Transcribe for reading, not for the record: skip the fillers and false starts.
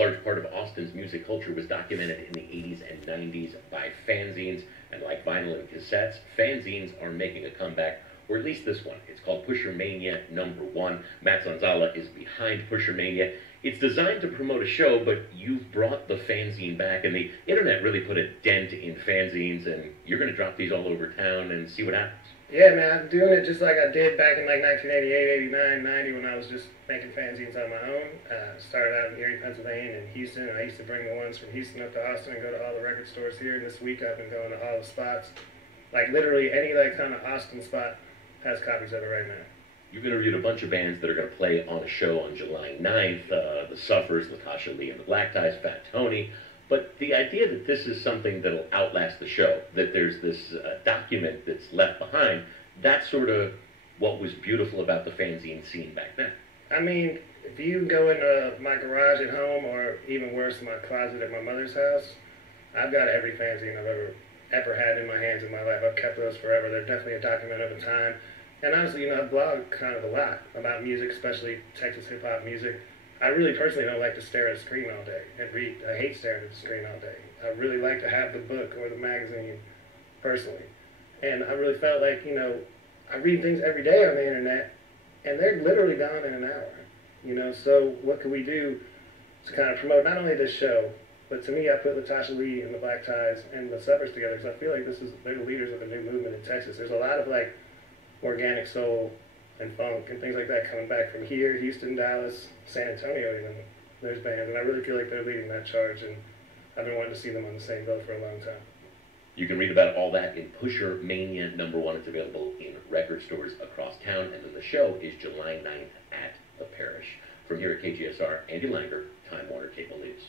large part of Austin's music culture was documented in the 80s and 90s by fanzines, and like vinyl and cassettes, fanzines are making a comeback, or at least this one. It's called Pushermania #1. Matt Sonzala is behind Pushermania. It's designed to promote a show, but you've brought the fanzine back, and the internet really put a dent in fanzines, and you're going to drop these all over town and see what happens. Yeah, man, I'm doing it just like I did back in like 1988, 89, 90 when I was just making fanzines on my own. Started out in Erie, Pennsylvania and Houston. I used to bring the ones from Houston up to Austin and go to all the record stores here. And this week I've been going to all the spots. Like literally any like kind of Austin spot has copies of it right now. You've interviewed a bunch of bands that are going to play on a show on July 9th. The Suffers, Latasha and the Black Ties, Fat Tony. But the idea that this is something that'll outlast the show, that there's this document that's left behind, that's sort of what was beautiful about the fanzine scene back then. I mean, if you go into my garage at home, or even worse, my closet at my mother's house, I've got every fanzine I've ever had in my hands in my life. I've kept those forever. They're definitely a document of a time. And honestly, I blog kind of a lot about music, especially Texas hip-hop music. I really personally don't like to stare at a screen all day and read. I hate staring at the screen all day. I really like to have the book or the magazine personally. And I really felt like, I read things every day on the internet and they're literally gone in an hour. So what could we do to kind of promote not only this show, but to me I put Latasha and the Black Ties and the Suffers together because I feel like they're the leaders of a new movement in Texas. There's a lot of like organic soul and funk and things like that coming back from here, Houston, Dallas, San Antonio even. There's bands, and I really feel like they're leading that charge, and I've been wanting to see them on the same boat for a long time. You can read about all that in Pushermania #1. It's available in record stores across town, and then the show is July 9th at the Parish. From here at KGSR, Andy Langer, Time Warner Cable News.